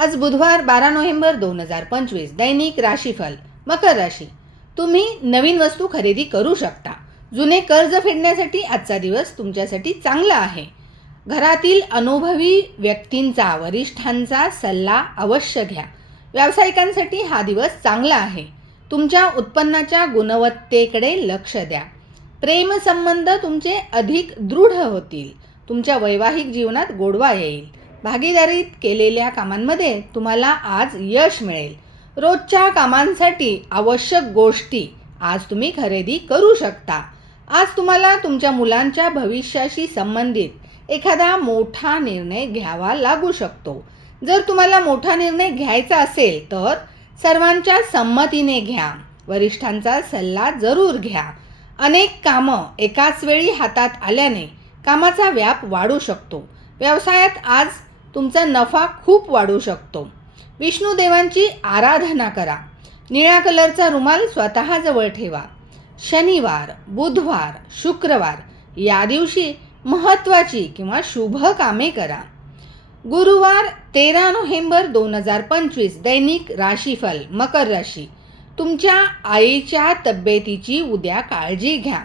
आज बुधवार 12 नोव्हेंबर 2025 दैनिक राशीफल मकर राशी. तुम्ही नवीन वस्तू खरेदी करू शकता. जुने कर्ज फेडण्यासाठी आजचा दिवस तुमच्यासाठी चांगला आहे. घरातील अनुभवी व्यक्तींचा वरिष्ठांचा सल्ला अवश्य घ्या. व्यावसायिकांसाठी हा दिवस चांगला आहे. तुमच्या उत्पन्नाच्या गुणवत्तेकडे लक्ष द्या. प्रेमसंबंध तुमचे अधिक दृढ होतील. तुमच्या वैवाहिक जीवनात गोडवा येईल. भागीदारीत केलेल्या कामांमध्ये तुम्हाला आज यश मिळेल. रोजच्या कामांसाठी आवश्यक गोष्टी आज तुम्ही खरेदी करू शकता. आज तुम्हाला तुमच्या मुलांच्या भविष्याशी संबंधित एखादा मोठा निर्णय घ्यावा लागू शकतो. जर तुम्हाला मोठा निर्णय घ्यायचा असेल तर सर्वांच्या संमतीने घ्या. वरिष्ठांचा सल्ला जरूर घ्या. अनेक कामं एकाच वेळी हातात आल्याने कामाचा व्याप वाढू शकतो. व्यवसायात आज तुमचा नफा खूप वाढू शकतो. विष्णुदेवांची आराधना करा. निळ्या कलरचा रुमाल स्वतःजवळ ठेवा. शनिवार, बुधवार, शुक्रवार या दिवशी महत्त्वाची किंवा शुभ कामे करा. गुरुवार 13 नोव्हेंबर 2025 दैनिक राशीफल मकर राशी. तुमच्या आईच्या तब्येतीची उद्या काळजी घ्या.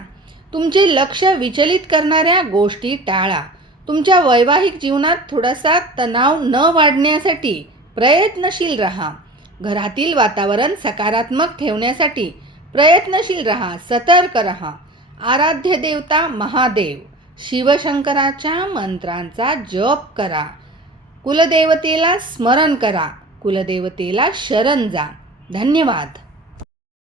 तुमचे लक्ष विचलित करणाऱ्या गोष्टी टाळा. तुमच्या वैवाहिक जीवनात थोडासा तणाव न वाढण्यासाठी प्रयत्नशील राहा. घरातील वातावरण सकारात्मक ठेवण्यासाठी प्रयत्नशील राहा. सतर्क राहा. आराध्य देवता महादेव शिवशंकराच्या मंत्रांचा जप करा. कुलदेवतेला स्मरण करा. कुलदेवतेला शरण जा. धन्यवाद.